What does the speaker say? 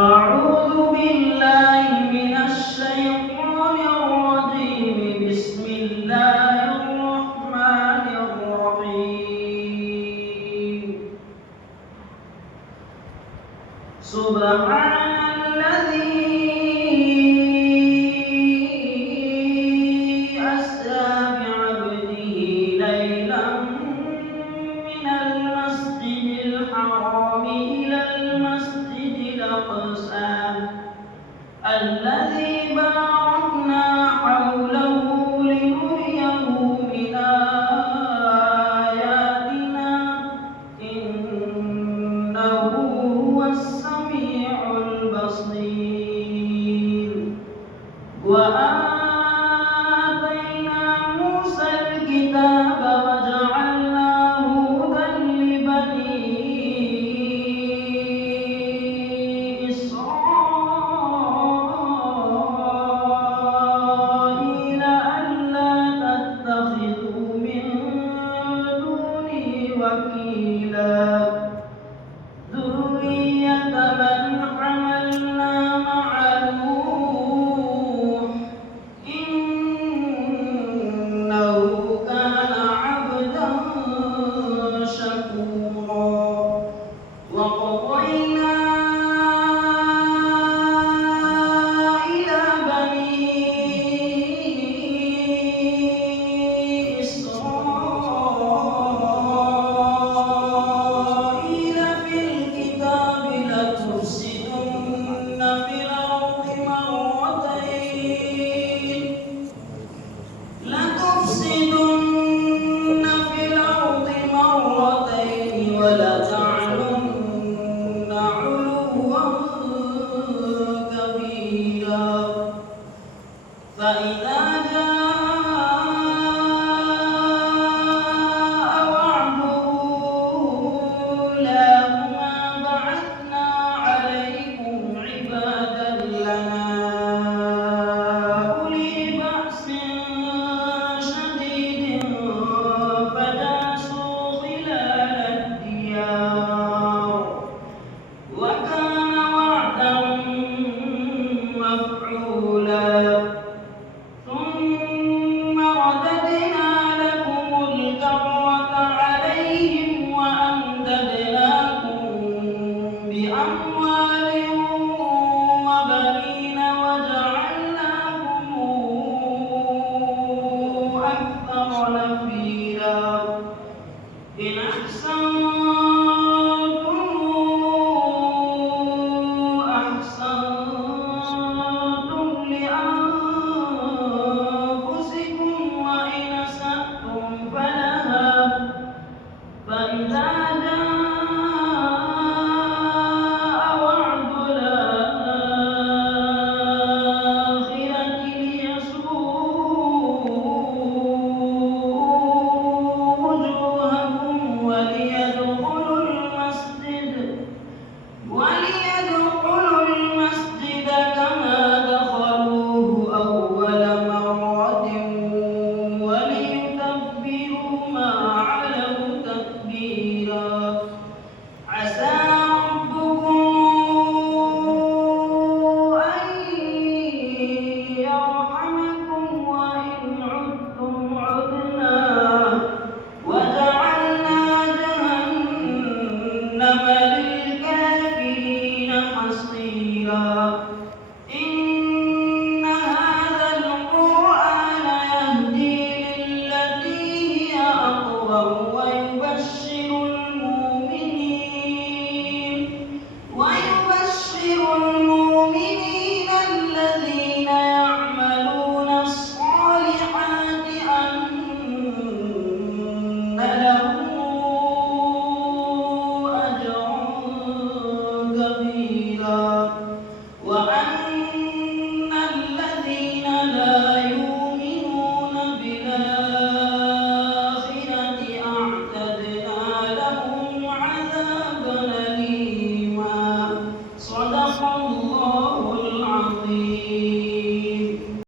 أعوذ بالله من الشيطان الرجيم. بسم الله الرحمن الرحيم. سبحان الذي أسرى بعبده ليلا من المسجد الحرام إلى المسجد الأقصى الذي باركنا حوله لنريه من آياتنا إنه هو السميع البصير. وآتينا موسى الكتاب وجعلناه هدى لبني إسرائيل ألا تتخذوا من دوني وكيلا ذرية من حملنا مع نوح إنه كان عبدا شكورا. وقضينا إلى بني إسرائيل في الكتاب لتفسدن في الأرض مرتين ولتعلن علوا كبيرا. فإذا جاء وعد أولاهما بعثنا عليكم عبادا لنا أولي بأس شديد فجاسوا خلال الديار وكان وعدا مفعولا. ثم رددنا لكم الكرة عليهم وأمددناكم بأموال وبنين وجعلناكم أكثر نفيرا. إن أحسنتم